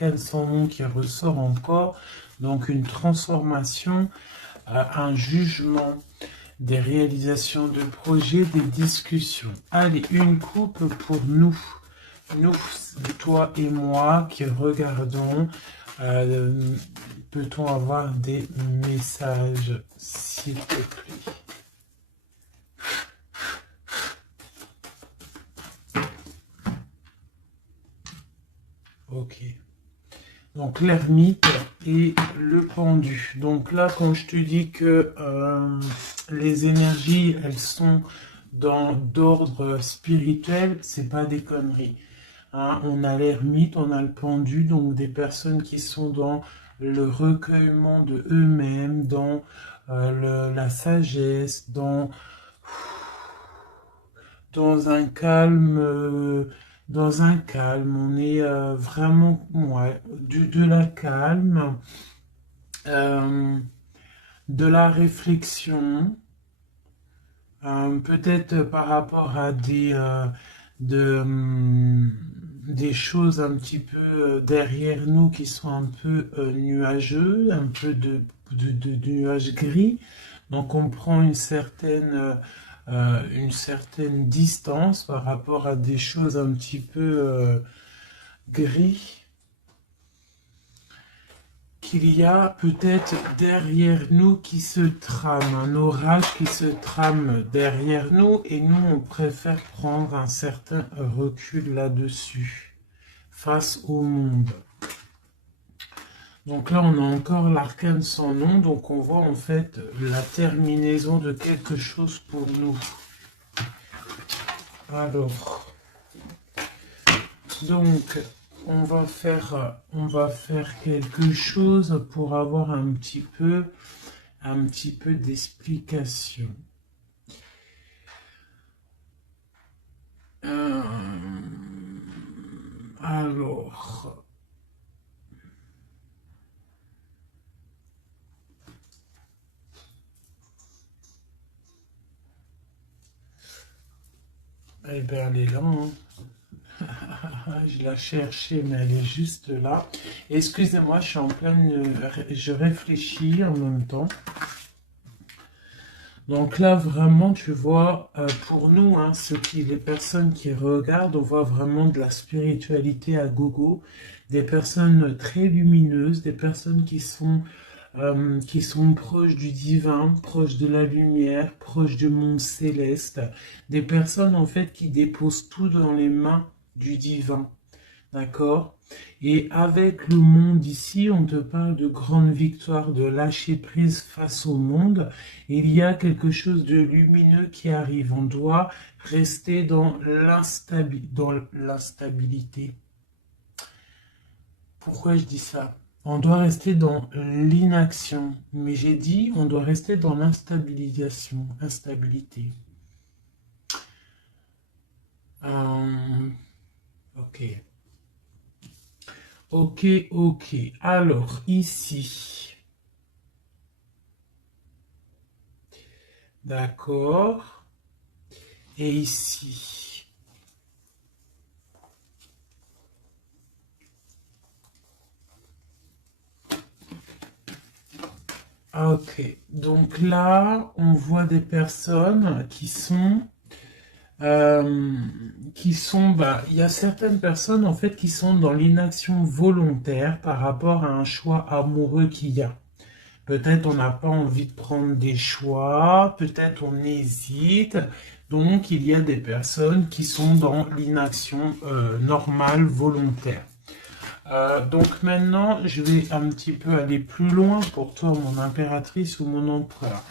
l'arcane sans nom qui ressort encore. Donc une transformation, un jugement, des réalisations de projets, des discussions. Allez, une coupe pour nous. Nous, toi et moi qui regardons. Peut-on avoir des messages, s'il te plaît? Ok. Donc l'ermite et le pendu. Donc là, quand je te dis que les énergies, elles sont d'ordre spirituel, c'est pas des conneries. Hein, on a l'ermite, on a le pendu, donc des personnes qui sont dans le recueillement de eux-mêmes, dans la sagesse, dans un calme, on est vraiment, ouais, de la calme, de la réflexion, peut-être par rapport à des choses un petit peu derrière nous qui sont un peu nuageux, un peu de nuages gris. Donc on prend une certaine distance par rapport à des choses un petit peu gris qu'il y a peut-être derrière nous qui se trame, un orage qui se trame derrière nous et nous on préfère prendre un certain recul là-dessus face au monde. Donc là, on a encore l'arcane sans nom, donc on voit en fait la terminaison de quelque chose pour nous. Alors, donc, on va faire quelque chose pour avoir un petit peu d'explication. Alors... Eh bien, elle est là, hein. Je la cherchais, mais elle est juste là. Excusez-moi, je suis en pleine... Je réfléchis en même temps. Donc là, vraiment, tu vois, pour nous, hein, les personnes qui regardent, on voit vraiment de la spiritualité à gogo. Des personnes très lumineuses, des personnes qui sont proches du divin, proches de la lumière, proches du monde céleste. Des personnes, en fait, qui déposent tout dans les mains du divin. D'accord? Et avec le monde ici, on te parle de grande victoire, de lâcher prise face au monde. Il y a quelque chose de lumineux qui arrive. On doit rester dans l'instabilité. Pourquoi je dis ça? On doit rester dans l'inaction. Mais j'ai dit, on doit rester dans instabilité. Ok. Ok, ok. Alors, ici. D'accord. Et ici. Ok. Donc là, on voit des personnes qui sont... il y a certaines personnes en fait qui sont dans l'inaction volontaire par rapport à un choix amoureux qu'il y a. Peut-être on n'a pas envie de prendre des choix, peut-être on hésite. Donc il y a des personnes qui sont dans l'inaction normale, volontaire. Donc maintenant, je vais un petit peu aller plus loin pour toi, mon impératrice ou mon empereur.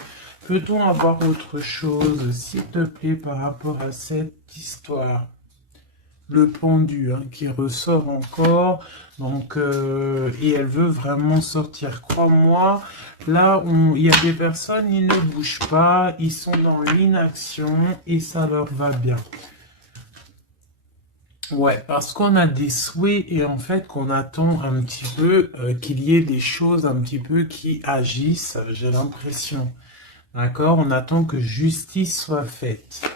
Peut-on avoir autre chose, s'il te plaît, par rapport à cette histoire? Le pendu hein, qui ressort encore, donc et elle veut vraiment sortir. Crois-moi, là, il y a des personnes, ils ne bougent pas, ils sont dans l'inaction et ça leur va bien. Ouais, parce qu'on a des souhaits et en fait qu'on attend un petit peu qu'il y ait des choses un petit peu qui agissent, j'ai l'impression. D'accord? On attend que justice soit faite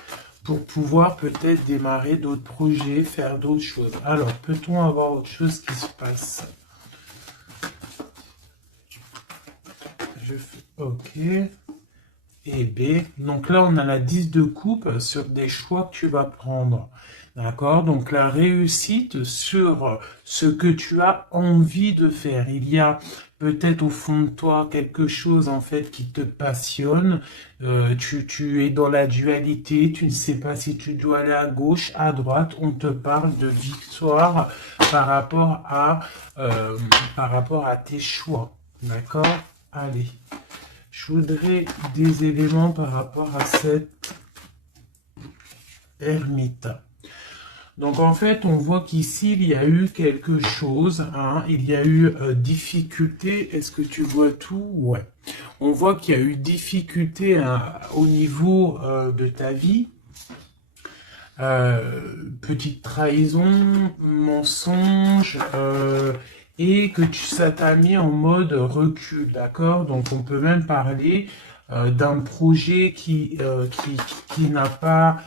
pour pouvoir peut-être démarrer d'autres projets, faire d'autres choses. Alors, peut-on avoir autre chose qui se passe? Ok. Et B. Donc là, on a la 10 de coupe sur des choix que tu vas prendre. D'accord? Donc la réussite sur ce que tu as envie de faire. Il y a peut-être au fond de toi quelque chose en fait qui te passionne. Tu es dans la dualité, tu ne sais pas si tu dois aller à gauche, à droite. On te parle de victoire par rapport à, euh, par rapport à tes choix. D'accord? Allez. Je voudrais des éléments par rapport à cette ermite. Donc en fait, on voit qu'ici, il y a eu quelque chose, hein, il y a eu difficulté. Est-ce que tu vois tout? Ouais. On voit qu'il y a eu difficulté hein, au niveau de ta vie. Petite trahison, mensonge, et que ça t'a mis en mode recul, d'accord? Donc on peut même parler d'un projet qui n'a pas,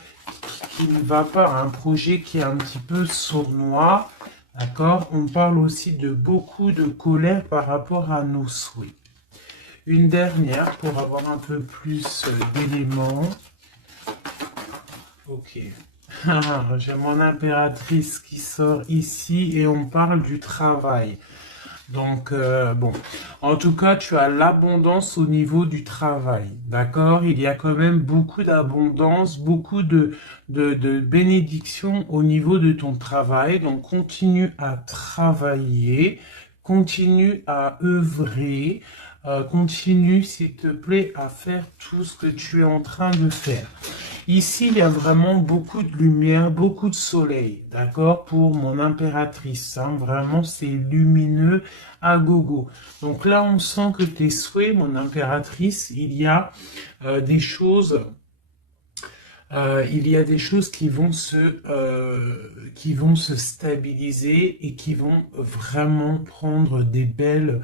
qui ne va pas, un projet qui est un petit peu sournois, d'accord? On parle aussi de beaucoup de colère par rapport à nos souhaits. Une dernière pour avoir un peu plus d'éléments. Ok. J'ai mon impératrice qui sort ici et on parle du travail. Donc, bon, en tout cas, tu as l'abondance au niveau du travail, d'accord? Il y a quand même beaucoup d'abondance, beaucoup de bénédictions au niveau de ton travail. Donc, continue à travailler, continue à œuvrer, continue, s'il te plaît, à faire tout ce que tu es en train de faire. Ici, il y a vraiment beaucoup de lumière, beaucoup de soleil, d'accord, pour mon impératrice. Hein, vraiment, c'est lumineux à gogo. Donc là, on sent que tes souhaits, mon impératrice, des choses, il y a des choses qui vont se stabiliser et qui vont vraiment prendre des belles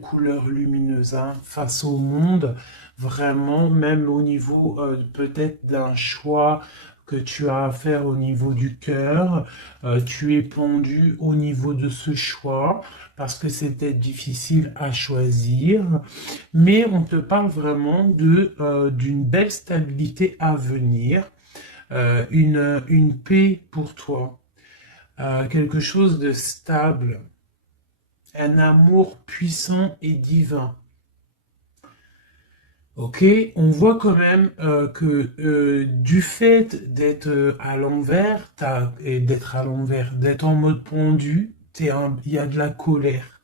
couleurs lumineuses hein, face au monde, vraiment, même au niveau peut-être d'un choix que tu as à faire au niveau du cœur, tu es pendu au niveau de ce choix parce que c'était difficile à choisir, mais on te parle vraiment d'une belle stabilité à venir, une paix pour toi, quelque chose de stable, un amour puissant et divin. Ok, on voit quand même que du fait d'être à l'envers, d'être en mode pendu, il y a de la colère.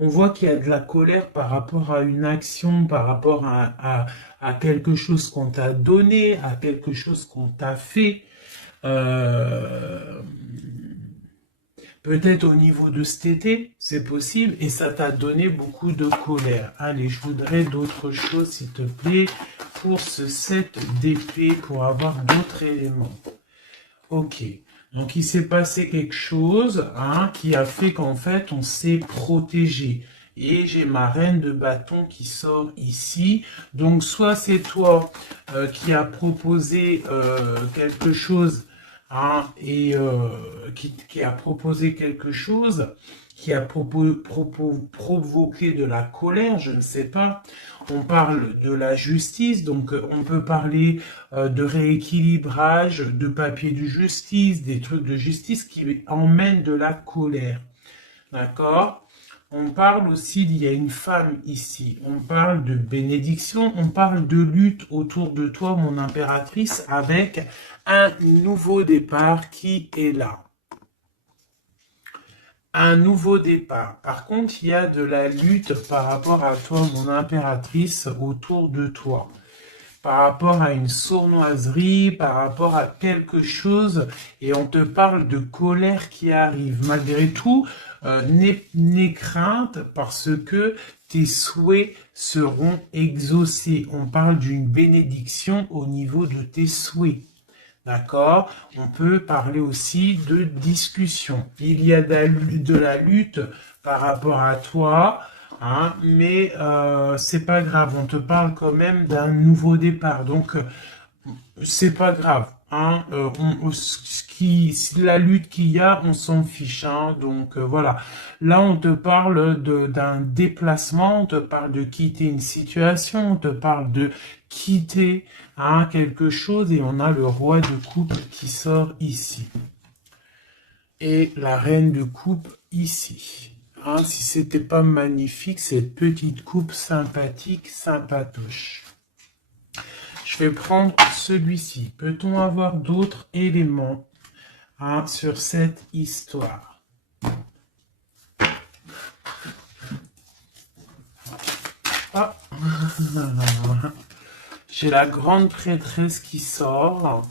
On voit qu'il y a de la colère par rapport à une action, par rapport à quelque chose qu'on t'a donné, à quelque chose qu'on t'a fait. Euh, Peut-être au niveau de cet été, c'est possible, et ça t'a donné beaucoup de colère. Allez, je voudrais d'autres choses, s'il te plaît, pour ce set d'épée, pour avoir d'autres éléments. Ok, donc il s'est passé quelque chose hein, qui a fait qu'en fait on s'est protégé. Et j'ai ma reine de bâton qui sort ici. Donc soit c'est toi qui as proposé quelque chose hein, et qui a proposé quelque chose, qui a provoqué de la colère, je ne sais pas. On parle de la justice, donc on peut parler de rééquilibrage, de papier de justice, des trucs de justice qui emmènent de la colère. D'accord? On parle aussi, il y a une femme ici, on parle de bénédiction, on parle de lutte autour de toi, mon impératrice, avec un nouveau départ qui est là. Un nouveau départ. Par contre, il y a de la lutte par rapport à toi, mon impératrice, autour de toi. Par rapport à une sournoiserie, par rapport à quelque chose, et on te parle de colère qui arrive. Malgré tout, n'aie crainte parce que tes souhaits seront exaucés. On parle d'une bénédiction au niveau de tes souhaits. D'accord? On peut parler aussi de discussion. Il y a de la lutte par rapport à toi, hein, mais c'est pas grave. On te parle quand même d'un nouveau départ. Donc, c'est pas grave. Hein, la lutte qu'il y a, on s'en fiche. Hein, donc voilà. Là, on te parle d'un déplacement, on te parle de quitter une situation, on te parle de quitter quelque chose, et on a le roi de coupe qui sort ici. Et la reine de coupe ici. Hein, si c'était pas magnifique, cette petite coupe sympathique, sympatoche. Je vais prendre celui-ci. Peut-on avoir d'autres éléments sur cette histoire? Ah. J'ai la grande prêtresse qui sort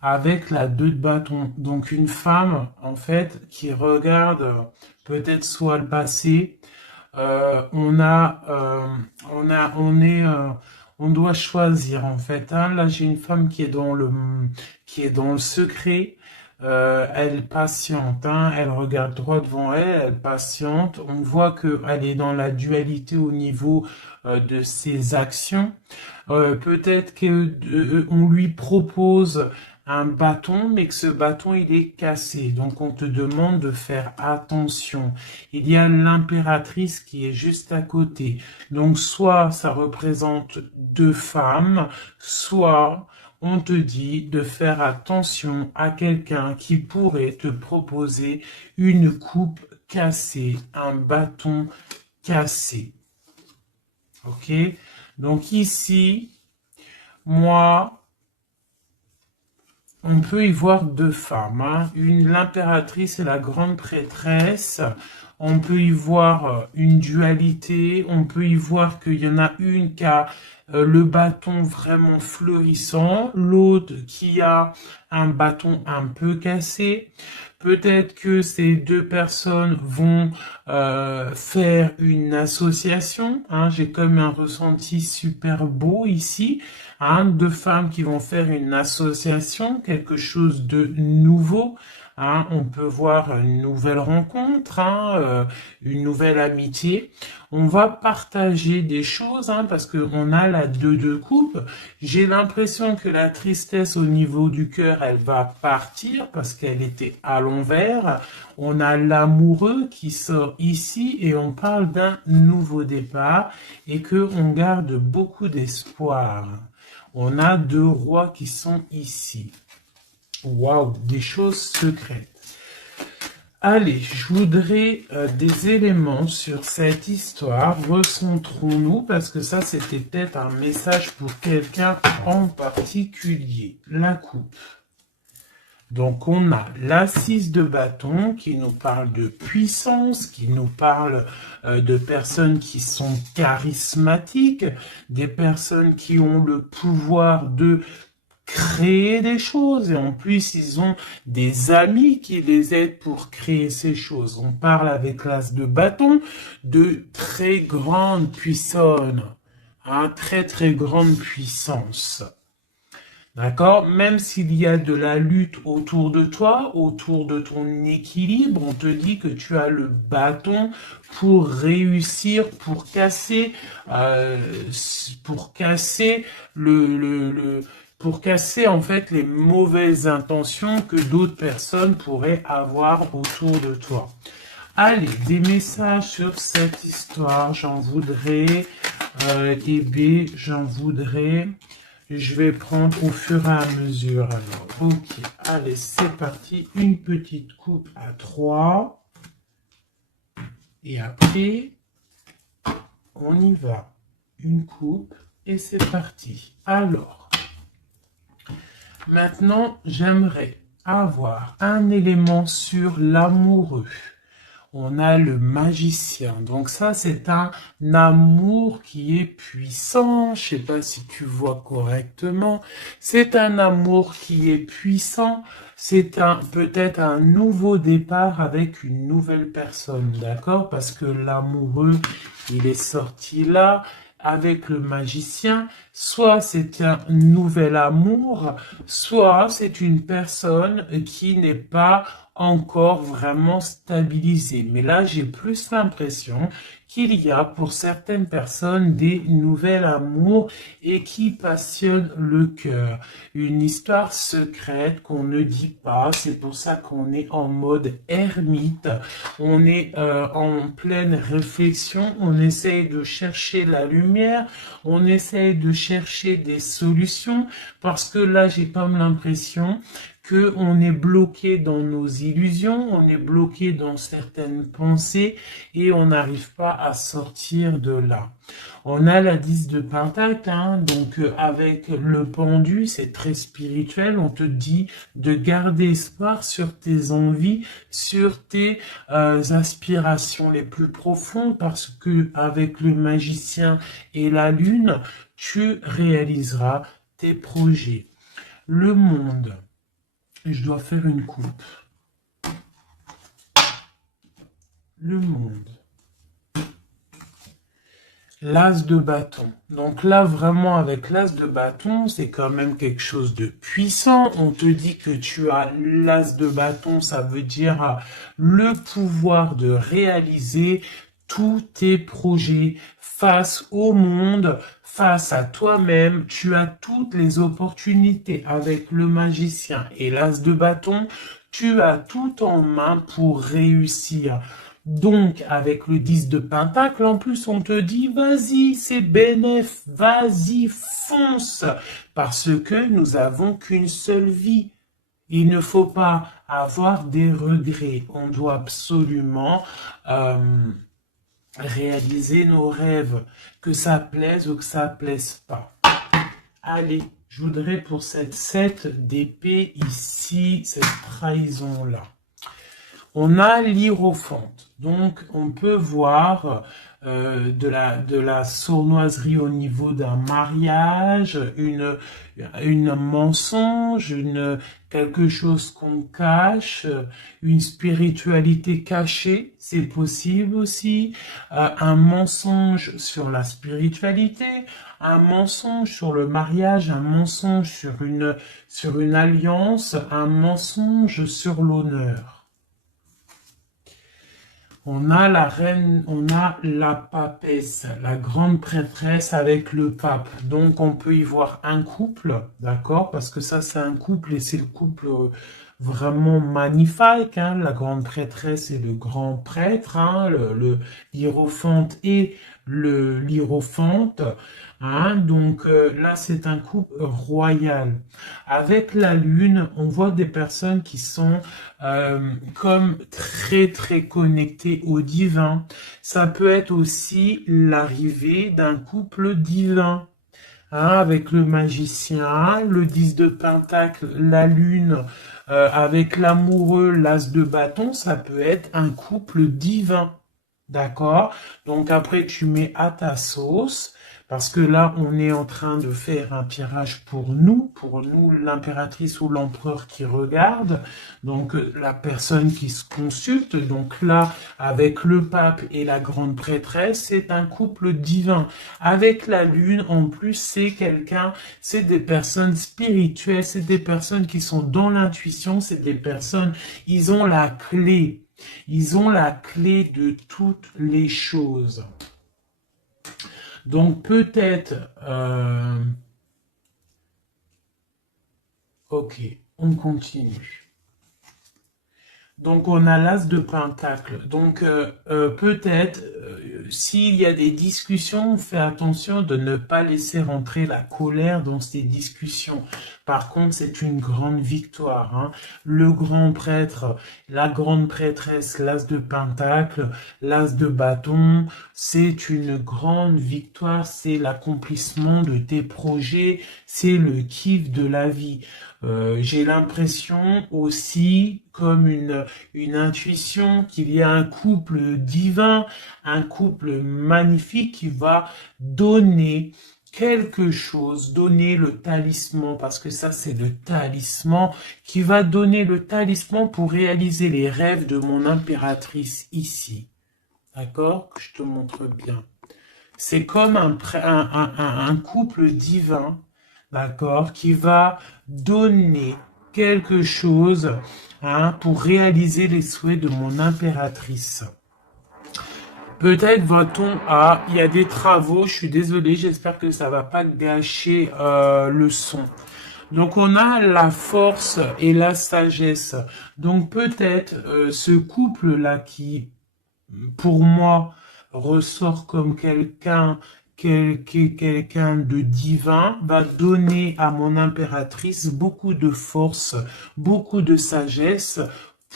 avec la 2 de bâton. Donc une femme, en fait, qui regarde peut-être soit le passé. On doit choisir, en fait. Hein. Là, j'ai une femme qui est dans le secret. Elle patiente, hein. Elle regarde droit devant elle, elle patiente. On voit qu'elle est dans la dualité au niveau de ses actions. Peut-être qu'on lui propose un bâton, mais que ce bâton, il est cassé. Donc, on te demande de faire attention. Il y a l'impératrice qui est juste à côté. Donc, soit ça représente 2 femmes, soit on te dit de faire attention à quelqu'un qui pourrait te proposer une coupe cassée, un bâton cassé. Ok? Donc ici, moi, on peut y voir 2 femmes, hein. L'impératrice et la grande prêtresse. On peut y voir une dualité. On peut y voir qu'il y en a une qui a le bâton vraiment fleurissant, l'autre qui a un bâton un peu cassé. Peut-être que ces 2 personnes vont faire une association. Hein. J'ai comme un ressenti super beau ici. Hein, 2 femmes qui vont faire une association, quelque chose de nouveau. Hein. On peut voir une nouvelle rencontre, une nouvelle amitié. On va partager des choses, parce qu'on a la 2 de coupe. J'ai l'impression que la tristesse au niveau du cœur, elle va partir parce qu'elle était à l'envers. On a l'amoureux qui sort ici et on parle d'un nouveau départ et qu'on garde beaucoup d'espoir. On a 2 rois qui sont ici. Waouh, des choses secrètes. Allez, je voudrais des éléments sur cette histoire. Recentrons-nous, parce que ça, c'était peut-être un message pour quelqu'un en particulier. La coupe. Donc, on a la 6 de bâton qui nous parle de puissance, qui nous parle de personnes qui sont charismatiques, des personnes qui ont le pouvoir de créer des choses, et en plus ils ont des amis qui les aident pour créer ces choses. On parle avec l'as de bâton de très grande puissance, très très grande puissance. D'accord? Même s'il y a de la lutte autour de toi, autour de ton équilibre, on te dit que tu as le bâton pour réussir, pour casser en fait les mauvaises intentions que d'autres personnes pourraient avoir autour de toi. Allez, des messages sur cette histoire, j'en voudrais, j'en voudrais. Je vais prendre au fur et à mesure. Alors, ok, allez, c'est parti. Une petite coupe à 3. Et après, on y va. Une coupe et c'est parti. Alors, maintenant, j'aimerais avoir un élément sur l'amoureux. On a le magicien. Donc ça, c'est un amour qui est puissant. Je sais pas si tu vois correctement. C'est un amour qui est puissant. C'est peut-être un nouveau départ avec une nouvelle personne. D'accord? Parce que l'amoureux, il est sorti là. Avec le magicien, soit c'est un nouvel amour, soit c'est une personne qui n'est pas encore vraiment stabilisé. Mais là, j'ai plus l'impression qu'il y a pour certaines personnes des nouvelles amours et qui passionnent le cœur. Une histoire secrète qu'on ne dit pas, c'est pour ça qu'on est en mode ermite, on est en pleine réflexion, on essaye de chercher la lumière, on essaye de chercher des solutions, parce que là j'ai comme l'impression que on est bloqué dans nos illusions, on est bloqué dans certaines pensées et on n'arrive pas à sortir de là. On a la 10 de Pentacle, hein, donc avec le pendu, c'est très spirituel, on te dit de garder espoir sur tes envies, sur tes aspirations les plus profondes, parce que avec le magicien et la lune, tu réaliseras tes projets. Le monde. Je dois faire une coupe. Le monde. L'as de bâton. Donc là, vraiment, avec l'as de bâton, c'est quand même quelque chose de puissant. On te dit que tu as l'as de bâton, ça veut dire le pouvoir de réaliser tous tes projets face au monde, face à toi-même. Tu as toutes les opportunités avec le magicien et l'as de bâton. Tu as tout en main pour réussir. Donc, avec le 10 de Pentacle, en plus, on te dit, vas-y, c'est bénéf, vas-y, fonce, parce que nous avons qu'une seule vie. Il ne faut pas avoir des regrets. On doit absolument réaliser nos rêves, que ça plaise ou que ça plaise pas. Allez, je voudrais pour cette 7 d'épée ici, cette trahison-là. On a l'hiérophante, donc on peut voir de la sournoiserie au niveau d'un mariage, une mensonge, quelque chose qu'on cache, une spiritualité cachée, c'est possible aussi, un mensonge sur la spiritualité, un mensonge sur le mariage, un mensonge sur une alliance, un mensonge sur l'honneur. On a la reine, on a la papesse, la grande prêtresse avec le pape. Donc, on peut y voir un couple, d'accord? Parce que ça, c'est un couple et c'est le couple vraiment magnifique, hein? La grande prêtresse et le grand prêtre, hein? Le hiérophante et l'hiérophante. Hein? Donc là, c'est un couple royal. Avec la lune, on voit des personnes qui sont comme très très connectées au divin. Ça peut être aussi l'arrivée d'un couple divin. Hein, avec le magicien, le 10 de Pentacle, la lune, avec l'amoureux, l'as de bâton, ça peut être un couple divin. D'accord? Donc après, tu mets à ta sauce, parce que là, on est en train de faire un tirage pour nous l'impératrice ou l'empereur qui regarde, donc la personne qui se consulte. Donc là, avec le pape et la grande prêtresse, c'est un couple divin. Avec la lune, en plus, c'est des personnes spirituelles, c'est des personnes qui sont dans l'intuition, c'est des personnes, ils ont la clé. Ils ont la clé de toutes les choses. Donc peut-être... ok, on continue. Donc on a l'as de Pentacle. Donc peut-être, s'il y a des discussions, fais attention de ne pas laisser rentrer la colère dans ces discussions. Par contre, c'est une grande victoire. Hein. Le grand prêtre, la grande prêtresse, l'as de Pentacle, l'as de bâton, c'est une grande victoire. C'est l'accomplissement de tes projets, c'est le kiff de la vie. J'ai l'impression aussi, comme une intuition, qu'il y a un couple divin, un couple magnifique qui va donner quelque chose, donner le talisman, parce que ça c'est le talisman, qui va donner le talisman pour réaliser les rêves de mon impératrice ici. D'accord? Que je te montre bien. C'est comme un couple divin, d'accord, qui va donner quelque chose hein, pour réaliser les souhaits de mon impératrice. Peut-être va-t-on il y a des travaux, je suis désolé, j'espère que ça va pas gâcher le son. Donc on a la force et la sagesse. Donc peut-être ce couple-là qui, pour moi, ressort comme quelqu'un de divin, va donner à mon impératrice beaucoup de force, beaucoup de sagesse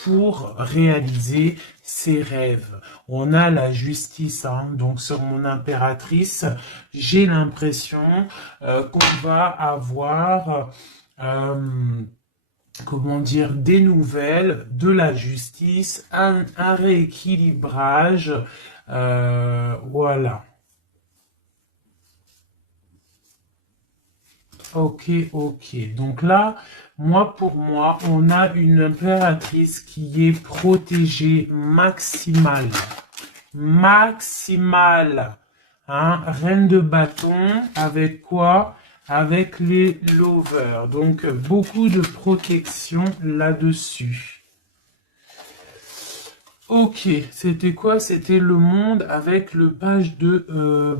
pour réaliser ses rêves. On a la justice, hein, donc sur mon impératrice, j'ai l'impression qu'on va avoir comment dire, des nouvelles, de la justice, un rééquilibrage, voilà. Ok, ok. Donc là, pour moi, on a une impératrice qui est protégée maximale. Maximale. Hein? Reine de bâton, avec quoi? Avec les lovers. Donc, beaucoup de protection là-dessus. Ok, c'était quoi? C'était le monde avec le page de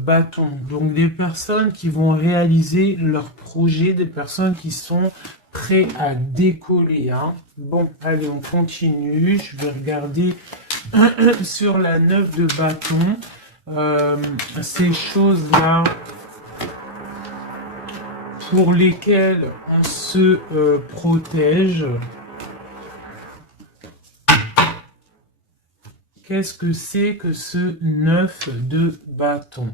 bâton. Donc des personnes qui vont réaliser leur projet, des personnes qui sont prêts à décoller. Hein. Bon, allez, on continue. Je vais regarder sur la 9 de bâton. Ces choses-là pour lesquelles on se protège. Qu'est-ce que c'est que ce 9 de bâton?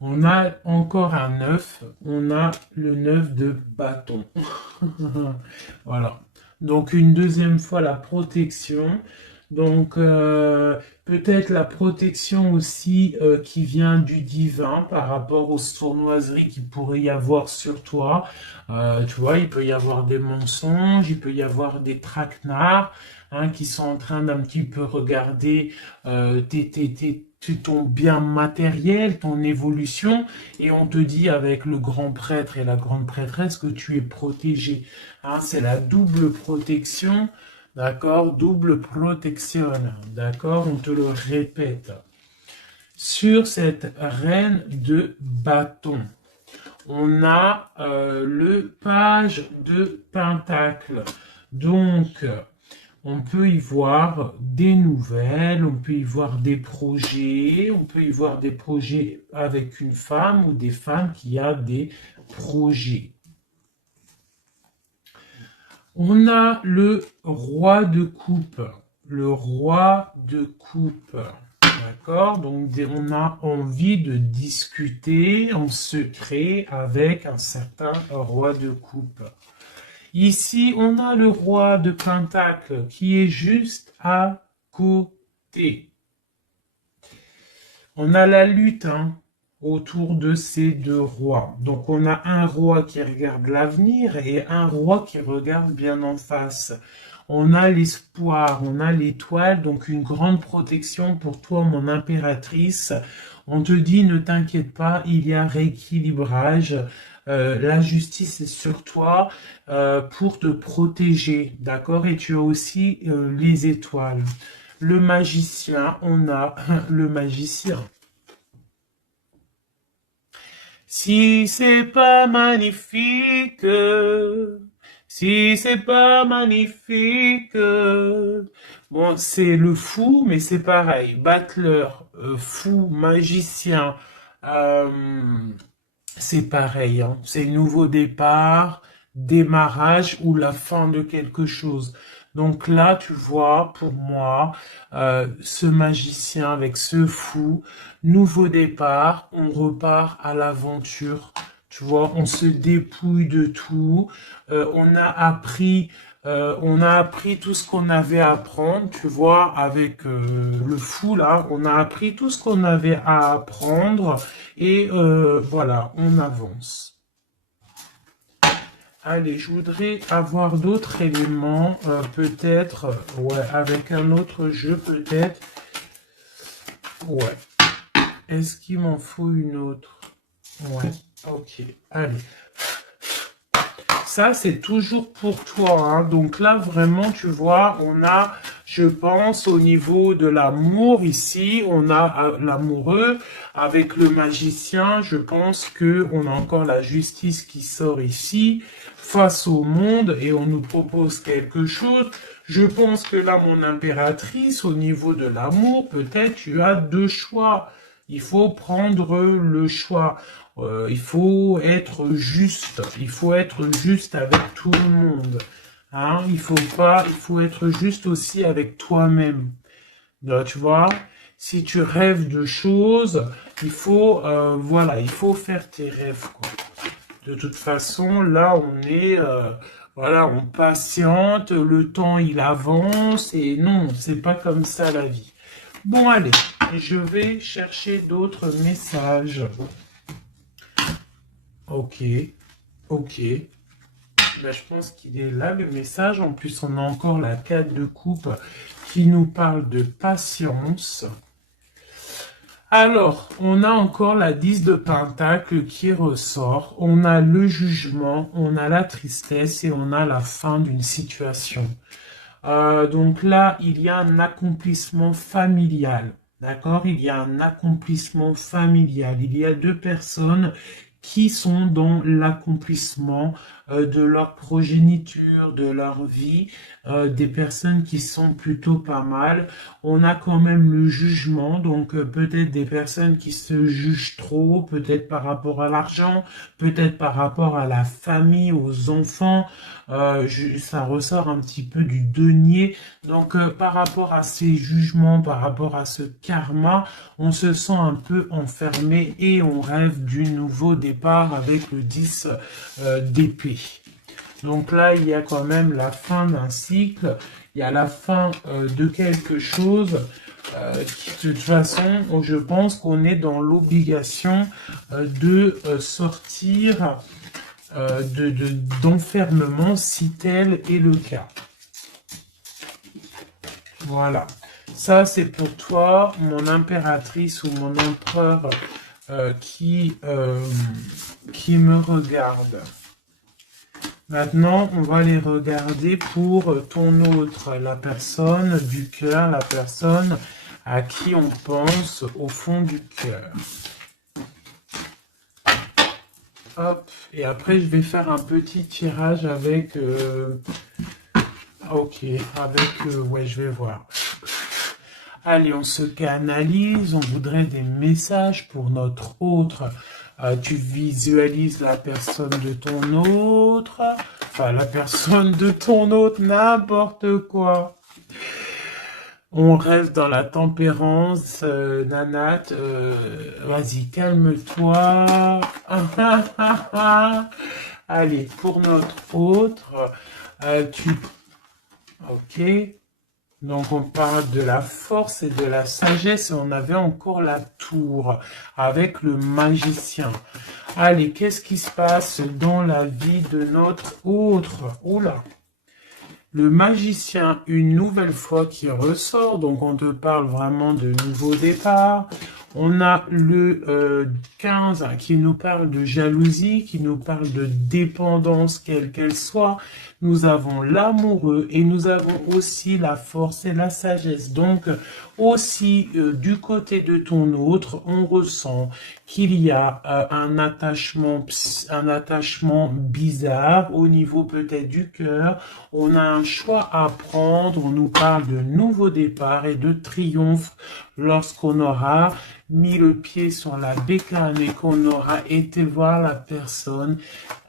On a encore un 9, on a le 9 de bâton. Voilà. Donc une deuxième fois la protection. Donc peut-être la protection aussi qui vient du divin par rapport aux sournoiseries qu'il pourrait y avoir sur toi. Tu vois, il peut y avoir des mensonges, il peut y avoir des traquenards hein, qui sont en train d'un petit peu regarder ton bien matériel, ton évolution, et on te dit avec le grand prêtre et la grande prêtresse que tu es protégé. Hein, c'est la double protection. D'accord? Double protection. D'accord? On te le répète. Sur cette reine de bâton, on a le page de pentacle. Donc, on peut y voir des nouvelles, on peut y voir des projets, on peut y voir des projets avec une femme ou des femmes qui a des projets. On a le roi de coupe. Le roi de coupe. D'accord? Donc, on a envie de discuter en secret avec un certain roi de coupe. Ici, on a le roi de pentacle qui est juste à côté. On a la lutte, hein, autour de ces deux rois. Donc on a un roi qui regarde l'avenir et un roi qui regarde bien en face. On a l'espoir, on a l'étoile, donc une grande protection pour toi, mon impératrice. On te dit, ne t'inquiète pas, il y a rééquilibrage. La justice est sur toi pour te protéger, d'accord? Et tu as aussi les étoiles. Le magicien, on a le magicien. Si c'est pas magnifique, si c'est pas magnifique, bon, c'est le fou, mais c'est pareil. Battleur, fou, magicien, c'est pareil. Hein. C'est nouveau départ, démarrage ou la fin de quelque chose. Donc là, tu vois, pour moi, ce magicien avec ce fou, nouveau départ, on repart à l'aventure. Tu vois, on se dépouille de tout. On a appris tout ce qu'on avait à apprendre. Tu vois, avec le fou là, on a appris tout ce qu'on avait à apprendre et voilà, on avance. Allez, je voudrais avoir d'autres éléments, peut-être, ouais, avec un autre jeu, peut-être. Ouais. Est-ce qu'il m'en faut une autre? Ouais, ok, allez. Ça, c'est toujours pour toi, hein. Donc là, vraiment, tu vois, on a, je pense, au niveau de l'amour ici, on a l'amoureux avec le magicien. Je pense que on a encore la justice qui sort ici face au monde et on nous propose quelque chose. Je pense que là, mon impératrice, au niveau de l'amour, peut-être tu as deux choix. Il faut prendre le choix. Il faut être juste. Il faut être juste avec tout le monde. Hein? Il faut être juste aussi avec toi-même. Donc, tu vois, si tu rêves de choses, voilà, il faut faire tes rêves, quoi. De toute façon, là, voilà, on patiente, le temps, il avance, et non, c'est pas comme ça la vie. Bon, allez, je vais chercher d'autres messages. Ok, ok. Ben, je pense qu'il est là, le message. En plus, on a encore la 4 de coupe qui nous parle de patience. Alors, on a encore la 10 de pentacle qui ressort. On a le jugement, on a la tristesse et on a la fin d'une situation. Donc là, il y a un accomplissement familial. D'accord? Il y a un accomplissement familial. Il y a deux personnes qui sont dans l'accomplissement de leur progéniture, de leur vie, des personnes qui sont plutôt pas mal. On a quand même le jugement, donc peut-être des personnes qui se jugent trop, peut-être par rapport à l'argent, peut-être par rapport à la famille, aux enfants. Ça ressort un petit peu du denier. Donc par rapport à ces jugements, par rapport à ce karma, on se sent un peu enfermé et on rêve du nouveau départ avec le 10 d'épée. Donc là, il y a quand même la fin d'un cycle, il y a la fin de quelque chose. De toute façon, je pense qu'on est dans l'obligation de sortir d'enfermement si tel est le cas. Voilà. Ça, c'est pour toi, mon impératrice ou mon empereur qui me regarde. Maintenant, on va les regarder pour ton autre, la personne du cœur, la personne à qui on pense au fond du cœur. Hop, et après je vais faire un petit tirage avec... ok, avec... ouais, je vais voir. Allez, on se canalise, on voudrait des messages pour notre autre. Tu visualises la personne de ton autre, enfin la personne de ton autre, n'importe quoi. On reste dans la tempérance, Nanat, vas-y, calme-toi. Allez, pour notre autre, ok. Donc on parle de la force et de la sagesse et on avait encore la tour avec le magicien. Allez, qu'est-ce qui se passe dans la vie de notre autre? Oula! Le magicien, une nouvelle fois qui ressort, donc on te parle vraiment de nouveau départ. On a le 15 qui nous parle de jalousie, qui nous parle de dépendance, quelle qu'elle soit. Nous avons l'amoureux et nous avons aussi la force et la sagesse. Donc, aussi, du côté de ton autre, on ressent qu'il y a un attachement bizarre au niveau peut-être du cœur. On a un choix à prendre. On nous parle de nouveau départ et de triomphe lorsqu'on aura mis le pied sur la bécane et qu'on aura été voir la personne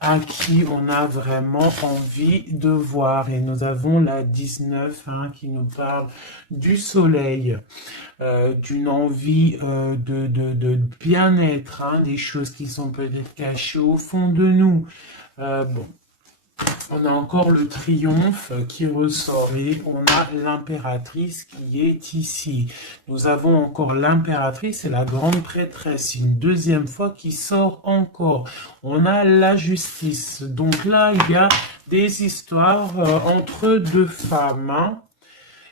à qui on a vraiment envie de voir. Et nous avons la 19 qui nous parle du soleil, d'une envie de bien-être, des choses qui sont peut-être cachées au fond de nous. Bon. On a encore le triomphe qui ressort et on a l'impératrice qui est ici. Nous avons encore l'impératrice et la grande prêtresse, une deuxième fois qui sort encore. On a la justice. Donc là, il y a des histoires entre deux femmes.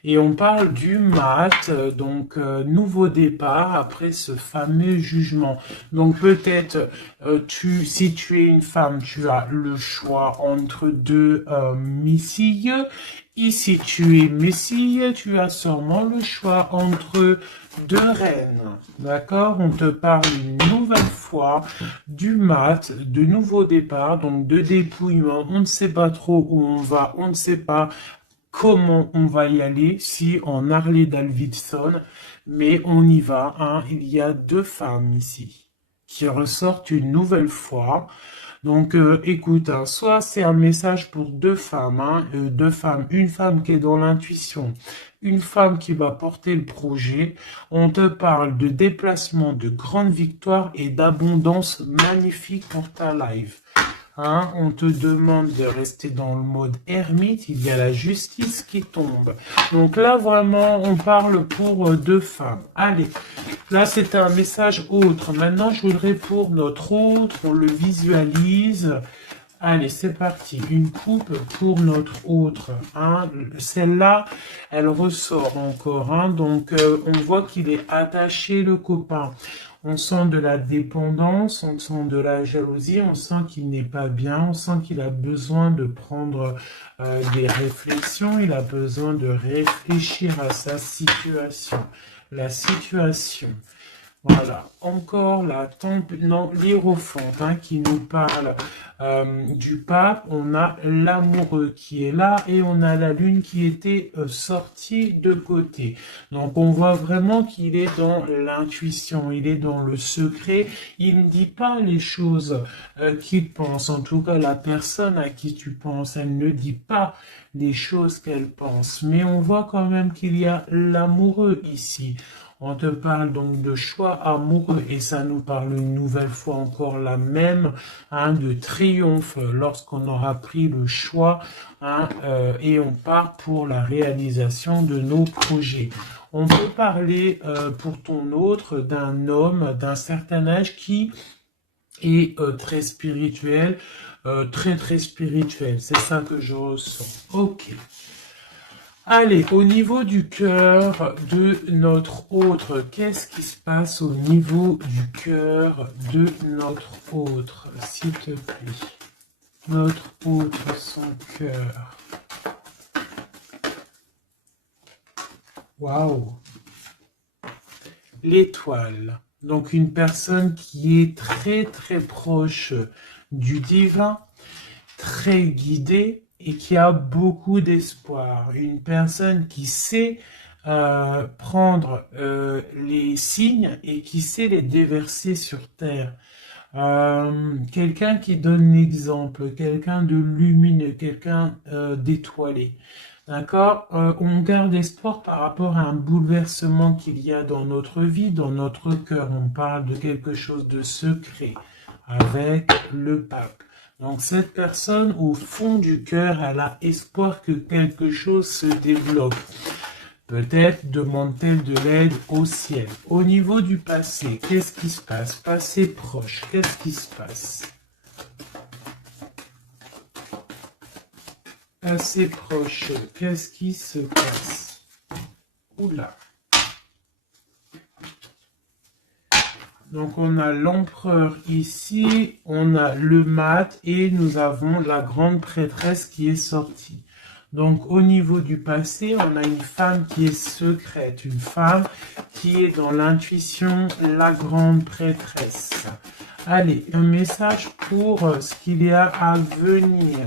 Et on parle du mat, donc nouveau départ après ce fameux jugement. Donc peut-être, si tu es une femme, tu as le choix entre deux missiles. Ici, tu es Messie, tu as sûrement le choix entre deux reines. D'accord? On te parle une nouvelle fois du mat, de nouveau départ, donc de dépouillement. On ne sait pas trop où on va, on ne sait pas comment on va y aller, si en Harley Davidson, mais on y va. Hein. Il y a deux femmes ici qui ressortent une nouvelle fois. Donc, écoute, hein, soit c'est un message pour deux femmes, une femme qui est dans l'intuition, une femme qui va porter le projet. On te parle de déplacement, de grandes victoires et d'abondance magnifique pour ta life. Hein, on te demande de rester dans le mode ermite, il y a la justice qui tombe. Donc là, vraiment, on parle pour deux femmes. Allez, là, c'est un message autre. Maintenant, je voudrais pour notre autre, on le visualise. Allez, c'est parti. Une coupe pour notre autre. Hein. Celle-là, elle ressort encore. Hein. Donc, on voit qu'il est attaché, le copain. On sent de la dépendance, on sent de la jalousie, on sent qu'il n'est pas bien, on sent qu'il a besoin de prendre des réflexions, il a besoin de réfléchir à sa situation. La situation. Voilà, encore la l'hiérophante hein, qui nous parle du pape. On a l'amoureux qui est là et on a la lune qui était sortie de côté. Donc on voit vraiment qu'il est dans l'intuition, il est dans le secret. Il ne dit pas les choses qu'il pense. En tout cas, la personne à qui tu penses, elle ne dit pas les choses qu'elle pense. Mais on voit quand même qu'il y a l'amoureux ici. On te parle donc de choix amoureux et ça nous parle une nouvelle fois encore la même, hein, de triomphe lorsqu'on aura pris le choix hein, et on part pour la réalisation de nos projets. On peut parler pour ton autre d'un homme d'un certain âge qui est très spirituel, très spirituel. C'est ça que je ressens. Ok. Allez, au niveau du cœur de notre autre, qu'est-ce qui se passe au niveau du cœur de notre autre, s'il te plaît? Notre autre, son cœur. Waouh! L'étoile. Donc une personne qui est très proche du divin, très guidée, et qui a beaucoup d'espoir. Une personne qui sait prendre les signes et qui sait les déverser sur terre. Quelqu'un qui donne l'exemple, quelqu'un de lumineux, quelqu'un d'étoilé. D'accord? On garde espoir par rapport à un bouleversement qu'il y a dans notre vie, dans notre cœur. On parle de quelque chose de secret avec le pape. Donc cette personne, au fond du cœur, elle a espoir que quelque chose se débloque. Peut-être demande-t-elle de l'aide au ciel. Au niveau du passé, qu'est-ce qui se passe? Passé proche, qu'est-ce qui se passe? Passé proche, qu'est-ce qui se passe? Oula. Donc on a l'empereur ici, on a le mat et nous avons la grande prêtresse qui est sortie. Donc au niveau du passé, on a une femme qui est secrète, une femme qui est dans l'intuition, la grande prêtresse. Allez, un message pour ce qu'il y a à venir.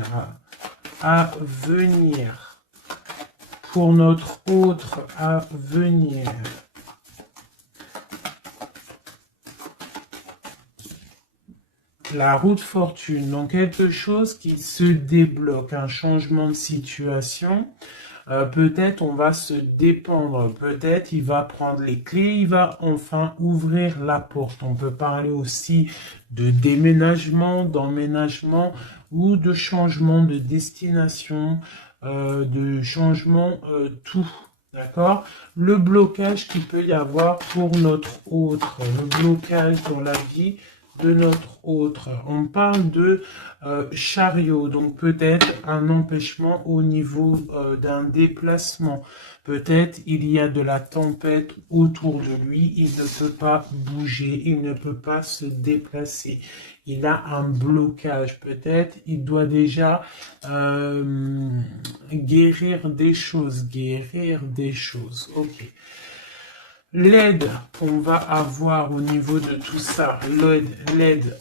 Pour notre autre à venir. La roue de fortune, donc quelque chose qui se débloque, un changement de situation. Peut-être on va se dépendre, peut-être il va prendre les clés, il va enfin ouvrir la porte. On peut parler aussi de déménagement, d'emménagement ou de changement de destination, de changement tout. D'accord? Le blocage qu'il peut y avoir pour notre autre, le blocage dans la vie de notre autre. On parle de chariot, donc peut-être un empêchement au niveau d'un déplacement. Peut-être il y a de la tempête autour de lui, il ne peut pas bouger, il ne peut pas se déplacer. Il a un blocage, peut-être il doit déjà guérir des choses, ok. L'aide qu'on va avoir au niveau de tout ça, l'aide,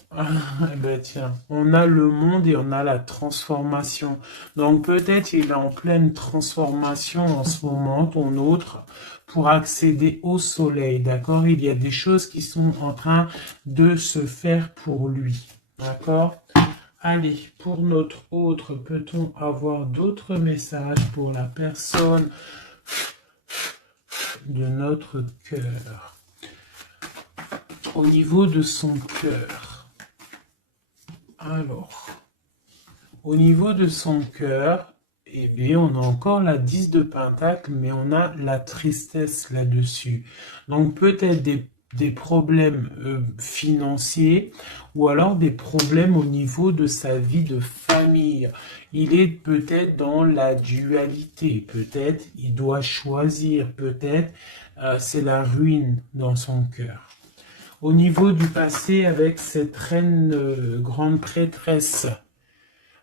ben tiens, on a le monde et on a la transformation. Donc peut-être il est en pleine transformation en ce moment, ton autre, pour accéder au soleil, d'accord? Il y a des choses qui sont en train de se faire pour lui, d'accord? Allez, pour notre autre, peut-on avoir d'autres messages pour la personne de notre cœur? Au niveau de son cœur. Alors, au niveau de son cœur, eh bien, on a encore la 10 de Pentacle, mais on a la tristesse là-dessus. Donc, peut-être des problèmes financiers ou alors des problèmes au niveau de sa vie de famille. Il est peut-être dans la dualité, peut-être il doit choisir, peut-être c'est la ruine dans son cœur. Au niveau du passé avec cette reine grande prêtresse,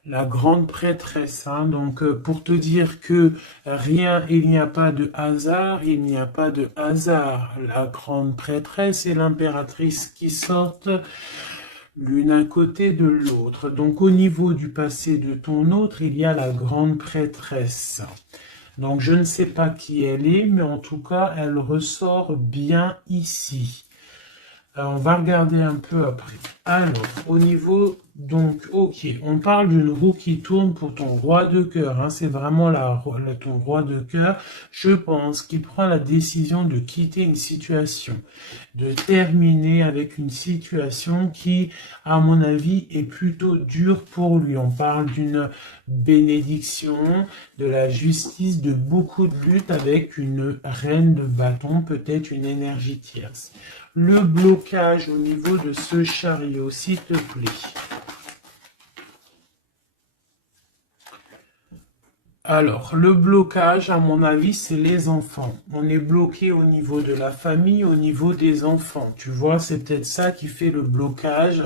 la grande prêtresse, hein, donc pour te dire que rien, il n'y a pas de hasard, il n'y a pas de hasard. La grande prêtresse et l'impératrice qui sortent l'une à côté de l'autre. Donc au niveau du passé de ton autre, il y a la grande prêtresse. Donc je ne sais pas qui elle est, mais en tout cas, elle ressort bien ici. On va regarder un peu après. Alors, au niveau, donc, ok, on parle d'une roue qui tourne pour ton roi de cœur. Hein, c'est vraiment ton roi de cœur. Je pense qu'il prend la décision de quitter une situation, de terminer avec une situation qui, à mon avis, est plutôt dure pour lui. On parle d'une bénédiction, de la justice, de beaucoup de luttes avec une reine de bâton, peut-être une énergie tierce. Le blocage au niveau de ce chariot, s'il te plaît. Alors, le blocage, à mon avis, c'est les enfants. On est bloqué au niveau de la famille, au niveau des enfants. Tu vois, c'est peut-être ça qui fait le blocage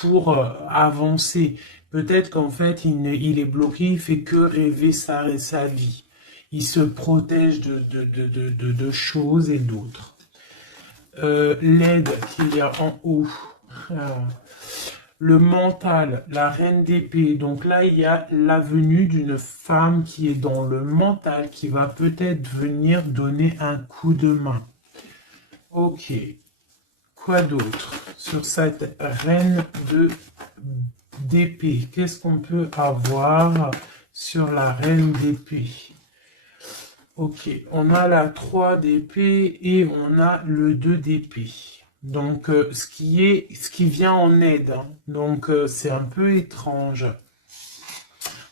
pour avancer. Peut-être qu'en fait, il est bloqué, il fait que rêver sa vie. Il se protège de choses et d'autres. L'aide qu'il y a en haut, le mental, la reine d'épée. Donc là, il y a la venue d'une femme qui est dans le mental, qui va peut-être venir donner un coup de main. Ok. Quoi d'autre sur cette reine d'épée? Qu'est-ce qu'on peut avoir sur la reine d'épée? Ok, on a la 3 d'épée et on a le 2 d'épée. Donc, ce qui vient en aide. Hein. Donc, c'est un peu étrange.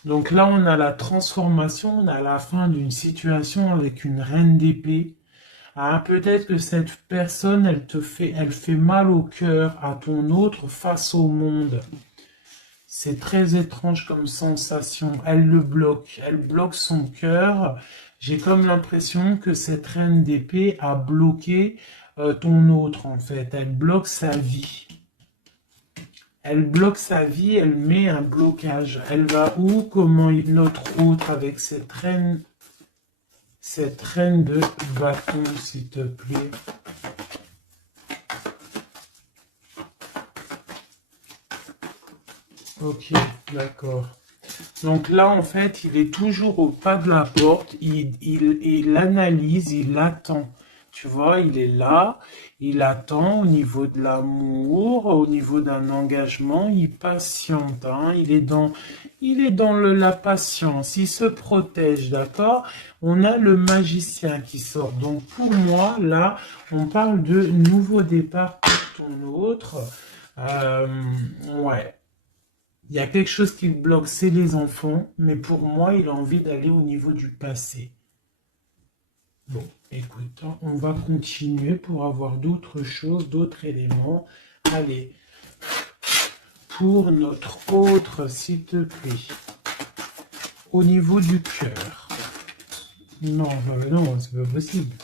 Donc là, on a la transformation, on a la fin d'une situation avec une reine d'épée. Ah, peut-être que cette personne, elle fait mal au cœur à ton autre face au monde. C'est très étrange comme sensation. Elle bloque son cœur. J'ai comme l'impression que cette reine d'épée a bloqué ton autre en fait. Elle bloque sa vie. Elle bloque sa vie, elle met un blocage. Elle va où? Comment notre autre avec cette reine de bâton, s'il te plaît. Ok, d'accord. Donc là, en fait, il est toujours au pas de la porte, il analyse, il attend. Tu vois, il est là, il attend au niveau de l'amour, au niveau d'un engagement, il patiente, hein, il est dans la patience, il se protège, d'accord? On a le magicien qui sort. Donc pour moi, là, on parle de nouveau départ pour ton autre. Ouais. Il y a quelque chose qui le bloque, c'est les enfants, mais pour moi, il a envie d'aller au niveau du passé. Bon, écoute, on va continuer pour avoir d'autres choses, d'autres éléments. Allez, pour notre autre, s'il te plaît. Au niveau du cœur. Non, non, c'est pas possible.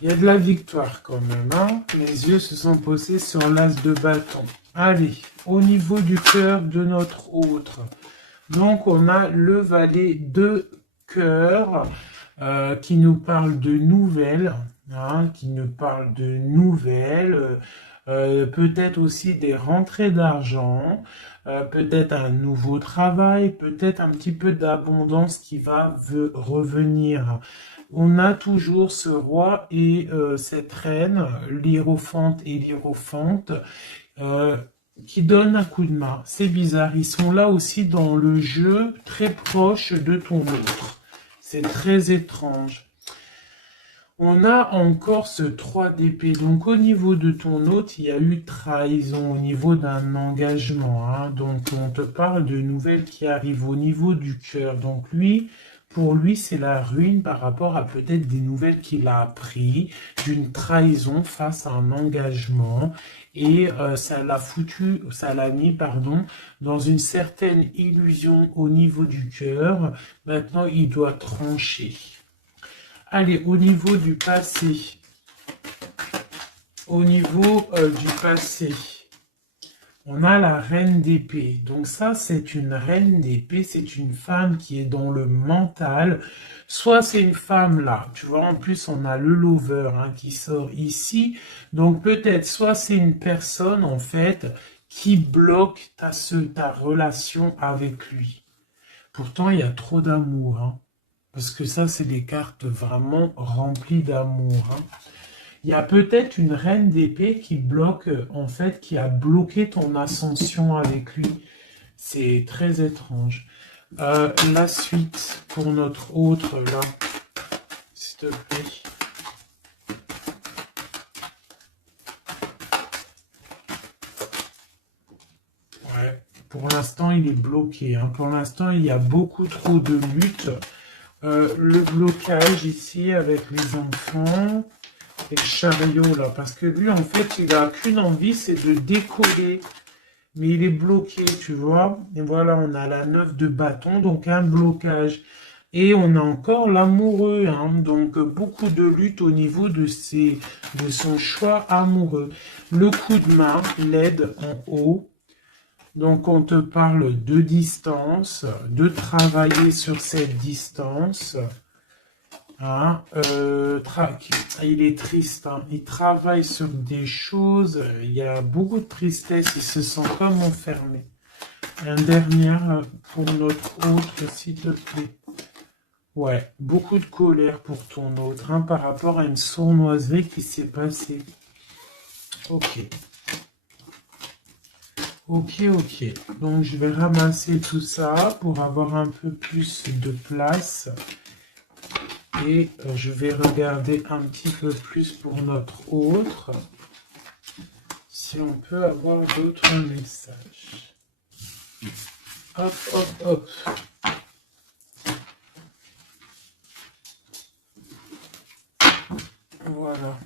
Il y a de la victoire quand même, hein. Les yeux se sont posés sur l'as de bâton. Allez, au niveau du cœur de notre autre. Donc, on a le valet de cœur qui nous parle de nouvelles, hein, peut-être aussi des rentrées d'argent, peut-être un nouveau travail, peut-être un petit peu d'abondance qui va revenir. On a toujours ce roi et cette reine, l'hiérophante et l'hiérophante, qui donnent un coup de main. C'est bizarre, ils sont là aussi dans le jeu, très proche de ton autre. C'est très étrange. On a encore ce 3 d'épée. Donc au niveau de ton hôte, il y a eu trahison au niveau d'un engagement, hein. Donc on te parle de nouvelles qui arrivent au niveau du cœur. Donc lui, pour lui, c'est la ruine par rapport à peut-être des nouvelles qu'il a appris, d'une trahison face à un engagement. Et ça l'a mis, pardon, dans une certaine illusion au niveau du cœur. Maintenant, il doit trancher. Allez, au niveau du passé. Au niveau du passé, on a la reine d'épée. Donc ça, c'est une reine d'épée, c'est une femme qui est dans le mental. Soit c'est une femme là, tu vois, en plus on a le lover, hein, qui sort ici. Donc peut-être, soit c'est une personne en fait qui bloque ta relation avec lui. Pourtant, il y a trop d'amour, hein. Parce que ça, c'est des cartes vraiment remplies d'amour, hein. Il y a peut-être une reine d'épée qui bloque, en fait, qui a bloqué ton ascension avec lui. C'est très étrange. La suite pour notre autre, là, s'il te plaît. Ouais, pour l'instant, il est bloqué, hein. Pour l'instant, il y a beaucoup trop de luttes. Le blocage ici avec les enfants et le chariot là, parce que lui en fait il a qu'une envie, c'est de décoller, mais il est bloqué, tu vois. Et voilà, on a la 9 de bâton, donc un blocage, et on a encore l'amoureux, hein, donc beaucoup de lutte au niveau de son choix amoureux. Le coup de main, l'aide en haut. Donc, on te parle de distance, de travailler sur cette distance. Hein, il est triste, hein. Il travaille sur des choses, il y a beaucoup de tristesse, il se sent comme enfermé. Un dernier pour notre autre, s'il te plaît. Ouais, beaucoup de colère pour ton autre, hein, par rapport à une sournoiserie qui s'est passée. Ok. Ok. Donc, je vais ramasser tout ça pour avoir un peu plus de place. Et je vais regarder un petit peu plus pour notre autre. Si on peut avoir d'autres messages. Hop. Voilà.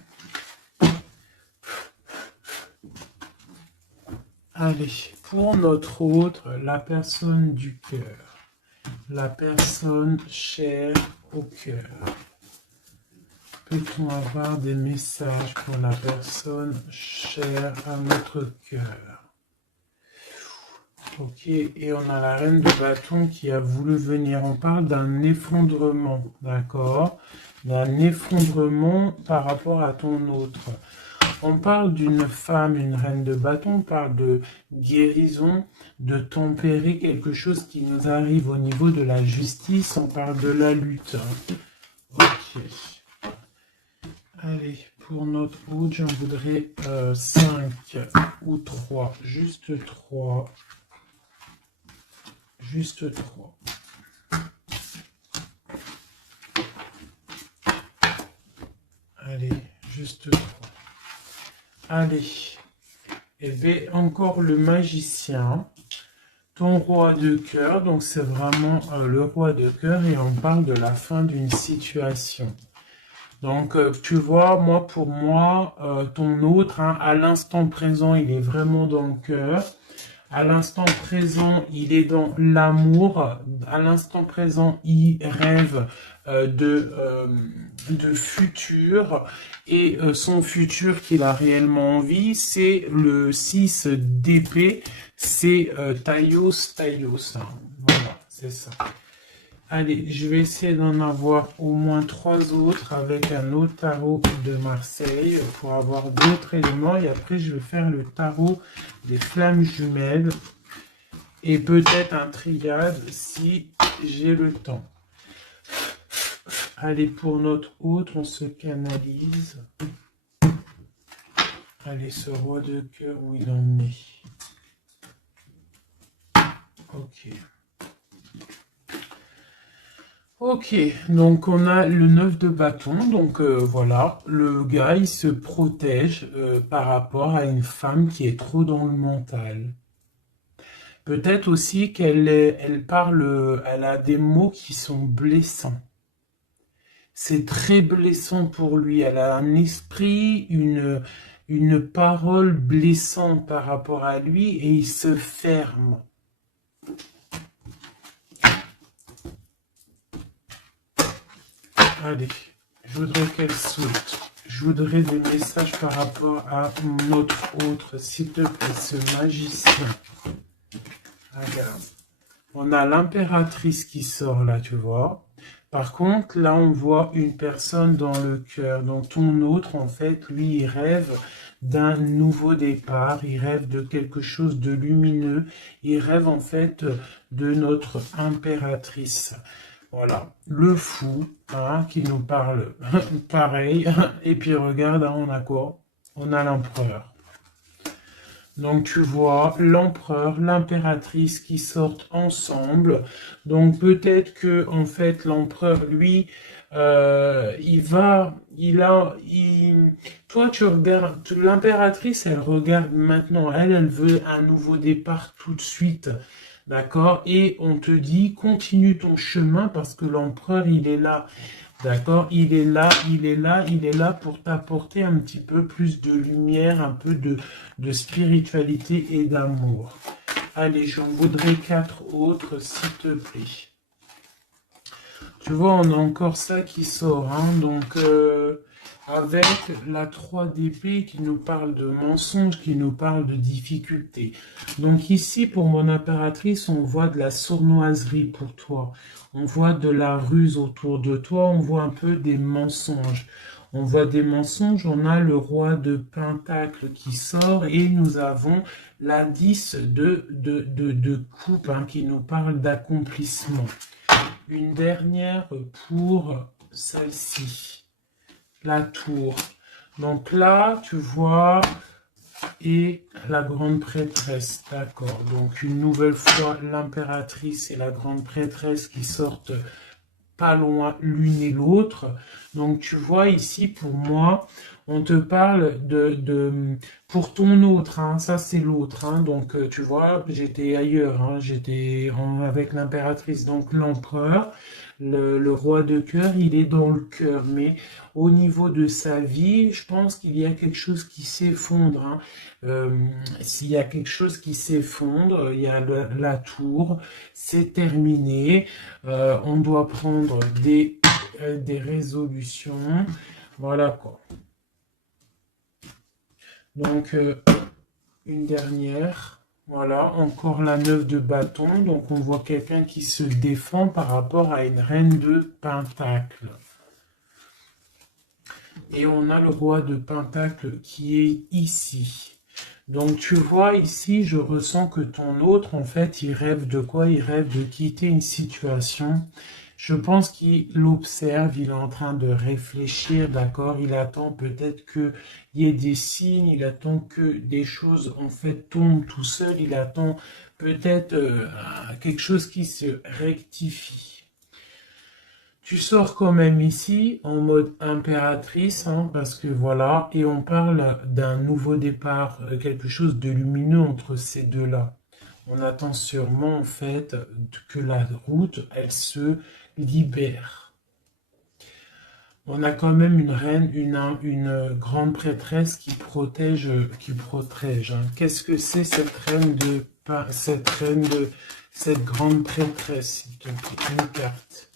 Allez, pour notre autre, la personne du cœur. La personne chère au cœur. Peut-on avoir des messages pour la personne chère à notre cœur? Ok, et on a la reine de bâton qui a voulu venir. On parle d'un effondrement, d'accord? D'un effondrement par rapport à ton autre. On parle d'une femme, une reine de bâton, on parle de guérison, de tempérer quelque chose qui nous arrive au niveau de la justice, on parle de la lutte. Ok. Allez, pour notre autre, j'en voudrais 5 ou 3, juste 3. Juste 3. Allez, juste 3. Allez, et bien encore le magicien, ton roi de cœur, donc c'est vraiment le roi de cœur et on parle de la fin d'une situation. Donc, tu vois, moi, pour moi, ton autre, hein, à l'instant présent, il est vraiment dans le cœur. À l'instant présent, il est dans l'amour. À l'instant présent, il rêve de futur. Et son futur qu'il a réellement envie, c'est le 6 d'épée. C'est Taios Taios, hein. Voilà, c'est ça. Allez, je vais essayer d'en avoir au moins 3 autres avec un autre tarot de Marseille pour avoir d'autres éléments. Et après, je vais faire le tarot des flammes jumelles et peut-être un triade si j'ai le temps. Allez, pour notre autre, on se canalise. Allez, ce roi de cœur, où il en est. Ok. Ok, donc on a le 9 de bâton, donc voilà, le gars il se protège par rapport à une femme qui est trop dans le mental. Peut-être aussi elle parle, elle a des mots qui sont blessants. C'est très blessant pour lui, elle a un esprit, une parole blessante par rapport à lui et il se ferme. Allez, je voudrais qu'elle saute. Je voudrais des messages par rapport à notre autre, s'il te plaît, ce magicien. Regarde. On a l'impératrice qui sort là, tu vois. Par contre, là, on voit une personne dans le cœur. Donc, ton autre, en fait, lui, il rêve d'un nouveau départ. Il rêve de quelque chose de lumineux. Il rêve, en fait, de notre impératrice. Voilà, le fou, hein, qui nous parle pareil. Et puis regarde, hein, on a quoi? On a l'empereur. Donc tu vois l'empereur, l'impératrice qui sortent ensemble. Donc peut-être que en fait l'empereur, lui, toi tu regardes, l'impératrice, elle regarde maintenant, elle veut un nouveau départ tout de suite. D'accord? Et on te dit, continue ton chemin parce que l'empereur, il est là. D'accord? Il est là, il est là, il est là pour t'apporter un petit peu plus de lumière, un peu de spiritualité et d'amour. Allez, j'en voudrais 4 autres, s'il te plaît. Tu vois, on a encore ça qui sort, hein, donc avec la 3 d'épée qui nous parle de mensonges, qui nous parle de difficultés. Donc ici, pour mon impératrice, on voit de la sournoiserie pour toi. On voit de la ruse autour de toi, on voit un peu des mensonges. On voit des mensonges, on a le roi de Pentacle qui sort et nous avons l'indice de coupe, hein, qui nous parle d'accomplissement. Une dernière pour celle-ci, la tour. Donc là, tu vois, et la grande prêtresse, d'accord. Donc une nouvelle fois, l'impératrice et la grande prêtresse qui sortent pas loin l'une et l'autre. Donc tu vois ici, pour moi, on te parle pour ton autre, hein, ça c'est l'autre, hein, donc tu vois, j'étais ailleurs, hein, avec l'impératrice, donc l'empereur, le roi de cœur, il est dans le cœur, mais au niveau de sa vie, je pense qu'il y a quelque chose qui s'effondre, hein. S'il y a quelque chose qui s'effondre, il y a la tour, c'est terminé, on doit prendre des résolutions, voilà quoi. Donc, une dernière. Voilà, encore la 9 de bâton. Donc, on voit quelqu'un qui se défend par rapport à une reine de pentacle. Et on a le roi de pentacle qui est ici. Donc, tu vois ici, je ressens que ton autre, en fait, il rêve de quoi? Il rêve de quitter une situation. Je pense qu'il observe, il est en train de réfléchir, d'accord? Il attend peut-être qu'il y ait des signes, il attend que des choses, en fait, tombent tout seul, il attend peut-être quelque chose qui se rectifie. Tu sors quand même ici en mode impératrice, hein, parce que voilà, et on parle d'un nouveau départ, quelque chose de lumineux entre ces deux-là. On attend sûrement en fait que la route, elle se libère. On a quand même une reine, une grande prêtresse qui protège. Hein. Qu'est-ce que c'est cette cette grande prêtresse, s'il te plaît, une carte.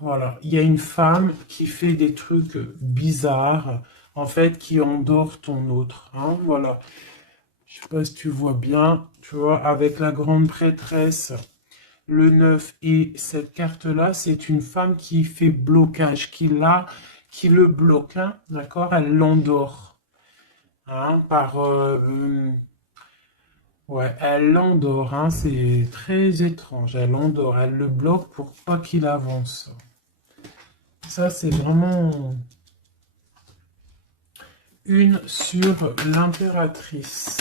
Voilà, il y a une femme qui fait des trucs bizarres, en fait, qui endort ton autre. Hein, voilà. Je sais pas si tu vois bien, tu vois, avec la grande prêtresse, le 9 et cette carte-là, c'est une femme qui fait blocage, qui le bloque, hein, d'accord? Elle l'endort, hein, ouais, elle l'endort, hein, c'est très étrange, elle l'endort, elle le bloque pour pas qu'il avance. Ça, c'est vraiment une sur l'impératrice.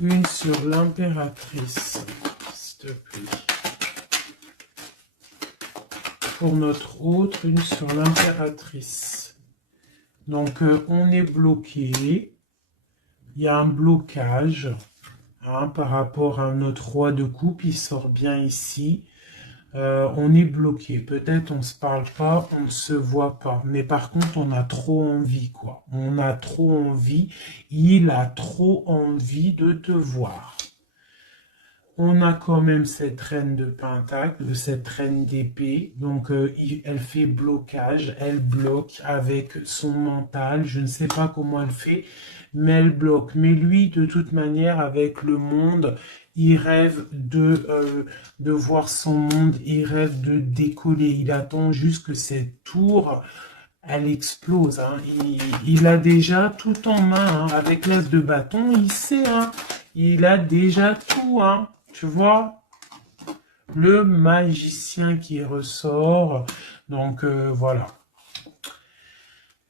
Une sur l'impératrice, s'il te plaît. Pour notre autre, une sur l'impératrice. Donc, on est bloqué. Il y a un blocage hein, par rapport à notre roi de coupe. Il sort bien ici. On est bloqué. Peut-être on se parle pas, on ne se voit pas. Mais par contre, on a trop envie, quoi. On a trop envie. Il a trop envie de te voir. On a quand même cette reine de pentacle, cette reine d'épée. Donc, elle fait blocage. Elle bloque avec son mental. Je ne sais pas comment elle fait, mais elle bloque. Mais lui, de toute manière, avec le monde, il rêve de voir son monde. Il rêve de décoller. Il attend juste que cette tour, elle explose. Hein. Il a déjà tout en main. Hein. Avec l'as de bâton, il sait. Hein. Il a déjà tout. Hein. Tu vois, le magicien qui ressort. Donc, voilà.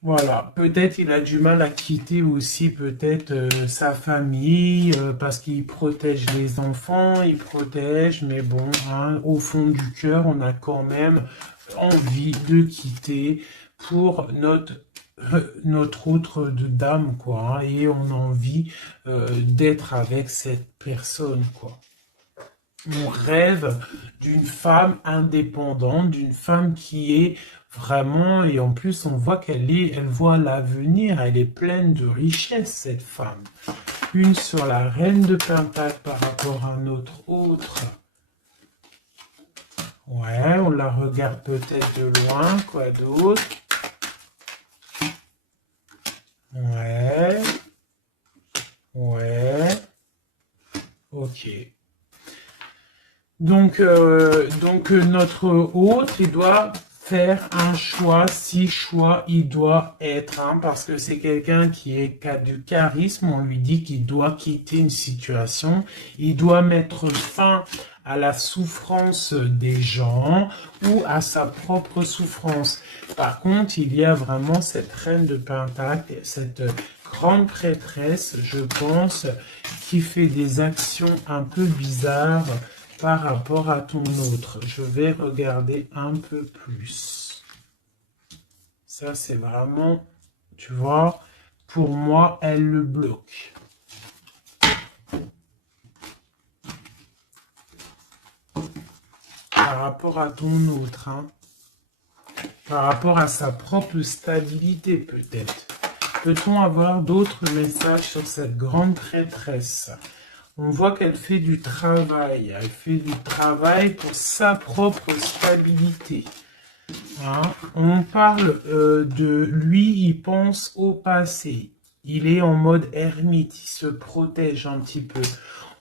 Voilà. Peut-être il a du mal à quitter aussi peut-être sa famille parce qu'il protège les enfants, il protège. Mais bon, hein, au fond du cœur, on a quand même envie de quitter pour notre autre de dame, quoi. Hein, et on a envie d'être avec cette personne, quoi. On rêve d'une femme indépendante, d'une femme qui est vraiment, et en plus on voit elle voit l'avenir, elle est pleine de richesse cette femme. Une sur la reine de Pentacle par rapport à notre autre. Ouais, on la regarde peut-être de loin, quoi d'autre? Ouais, ouais, ok. Donc notre hôte, il doit faire un choix, si choix il doit être, hein, parce que c'est quelqu'un qui a du charisme, on lui dit qu'il doit quitter une situation, il doit mettre fin à la souffrance des gens ou à sa propre souffrance. Par contre, il y a vraiment cette reine de Pentacle, cette grande prêtresse, je pense, qui fait des actions un peu bizarres par rapport à ton autre. Je vais regarder un peu plus. Ça, c'est vraiment, tu vois, pour moi, elle le bloque. Par rapport à ton autre, hein. Par rapport à sa propre stabilité, peut-être. Peut-on avoir d'autres messages sur cette grande prêtresse ? On voit qu'elle fait du travail. Elle fait du travail pour sa propre stabilité. Hein? On parle de lui, il pense au passé. Il est en mode ermite, il se protège un petit peu.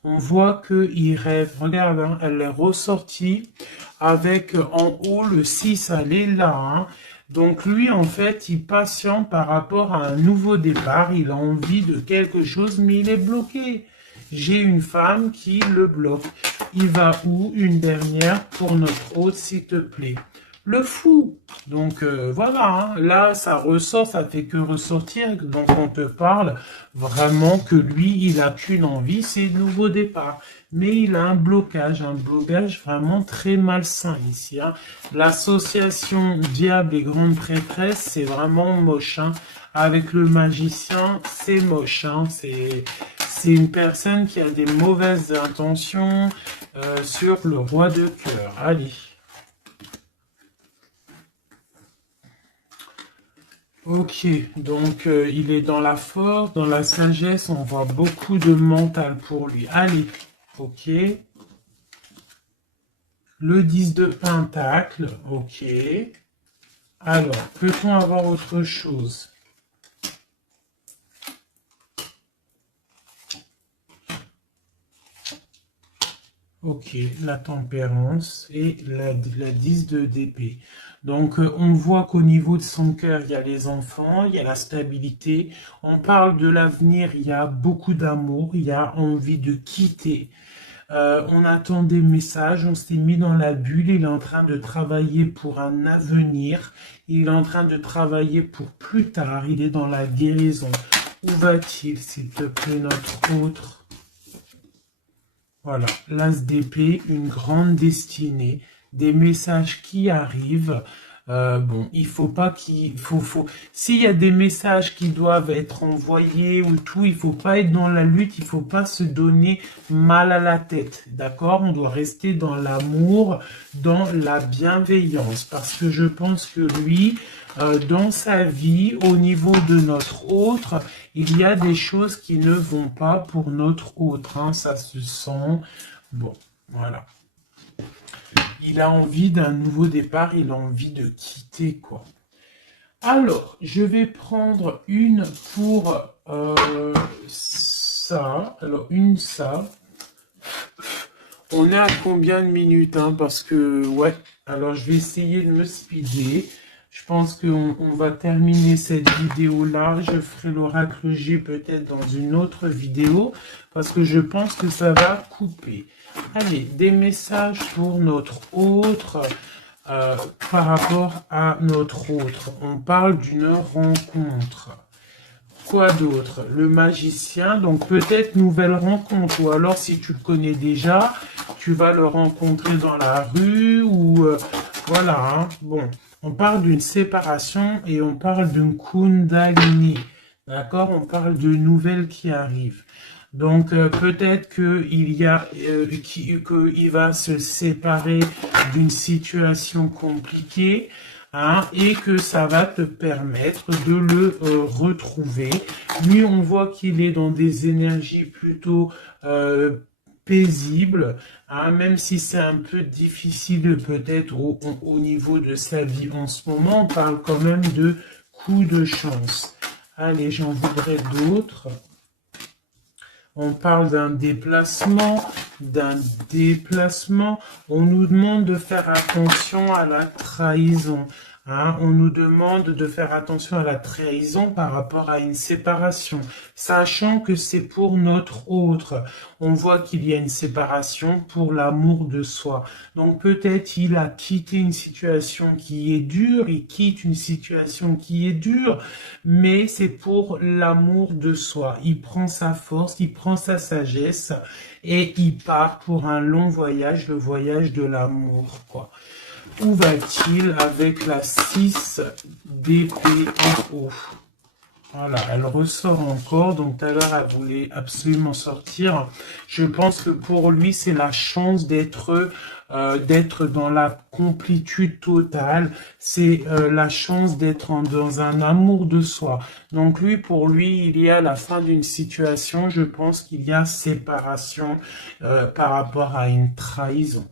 On voit qu'il rêve. Regarde, hein, elle est ressortie avec en haut le 6, elle est là. Hein? Donc lui, en fait, il patiente par rapport à un nouveau départ. Il a envie de quelque chose, mais il est bloqué. J'ai une femme qui le bloque. Il va où? Une dernière pour notre hôte, s'il te plaît. Le fou. Donc voilà, hein. Là, ça ressort, ça fait que ressortir. Donc on te parle vraiment que lui, il a qu'une envie, c'est le nouveau départ. Mais il a un blocage vraiment très malsain ici. Hein. L'association diable et grande prêtresse, c'est vraiment moche. Hein. Avec le magicien, c'est moche. Hein. C'est une personne qui a des mauvaises intentions sur le roi de cœur. Allez. Ok, donc il est dans la force, dans la sagesse, on voit beaucoup de mental pour lui. Allez, ok. Le 10 de pentacle, ok. Alors, peut-on avoir autre chose? Ok, la tempérance et la 10 de d'épée. Donc, on voit qu'au niveau de son cœur, il y a les enfants, il y a la stabilité. On parle de l'avenir, il y a beaucoup d'amour, il y a envie de quitter. On attend des messages, on s'est mis dans la bulle, il est en train de travailler pour un avenir, il est en train de travailler pour plus tard, il est dans la guérison. Où va-t-il, s'il te plaît, notre autre? Voilà, l'as d'épée, une grande destinée, des messages qui arrivent. Bon, il faut pas s'il y a des messages qui doivent être envoyés ou tout, il faut pas être dans la lutte, il faut pas se donner mal à la tête, d'accord? On doit rester dans l'amour, dans la bienveillance, parce que je pense que lui, dans sa vie, au niveau de notre autre, il y a des choses qui ne vont pas pour notre autre, hein, ça se sent. Bon, voilà. Il a envie d'un nouveau départ, il a envie de quitter, quoi. Alors, je vais prendre une pour ça. Alors, une ça. On est à combien de minutes, hein, parce que, ouais. Alors, je vais essayer de me speeder. Je pense qu'on va terminer cette vidéo-là. Je ferai l'oracle G peut-être dans une autre vidéo, parce que je pense que ça va couper. Allez, des messages pour notre autre, par rapport à notre autre. On parle d'une rencontre. Quoi d'autre? Le magicien, donc peut-être nouvelle rencontre, ou alors si tu le connais déjà, tu vas le rencontrer dans la rue, ou voilà, hein. Bon, on parle d'une séparation et on parle d'une kundalini, d'accord? On parle de nouvelles qui arrivent. Donc peut-être qu'il y a qu'il va se séparer d'une situation compliquée, hein, et que ça va te permettre de le retrouver. Lui, on voit qu'il est dans des énergies plutôt paisibles, hein, même si c'est un peu difficile peut-être au niveau de sa vie en ce moment, on parle quand même de coup de chance. Allez, j'en voudrais d'autres. On parle d'un déplacement, d'un déplacement. On nous demande de faire attention à la trahison. Hein, on nous demande de faire attention à la trahison par rapport à une séparation, sachant que c'est pour notre autre. On voit qu'il y a une séparation pour l'amour de soi. Donc peut-être il a quitté une situation qui est dure, il quitte une situation qui est dure, mais c'est pour l'amour de soi. Il prend sa force, il prend sa sagesse et il part pour un long voyage, le voyage de l'amour, quoi. Où va-t-il avec la 6 d'épée en haut? Voilà, elle ressort encore, donc tout à l'heure elle voulait absolument sortir. Je pense que pour lui c'est la chance d'être dans la complétude totale, c'est la chance d'être dans un amour de soi. Donc lui, pour lui, il y a la fin d'une situation, je pense qu'il y a séparation par rapport à une trahison.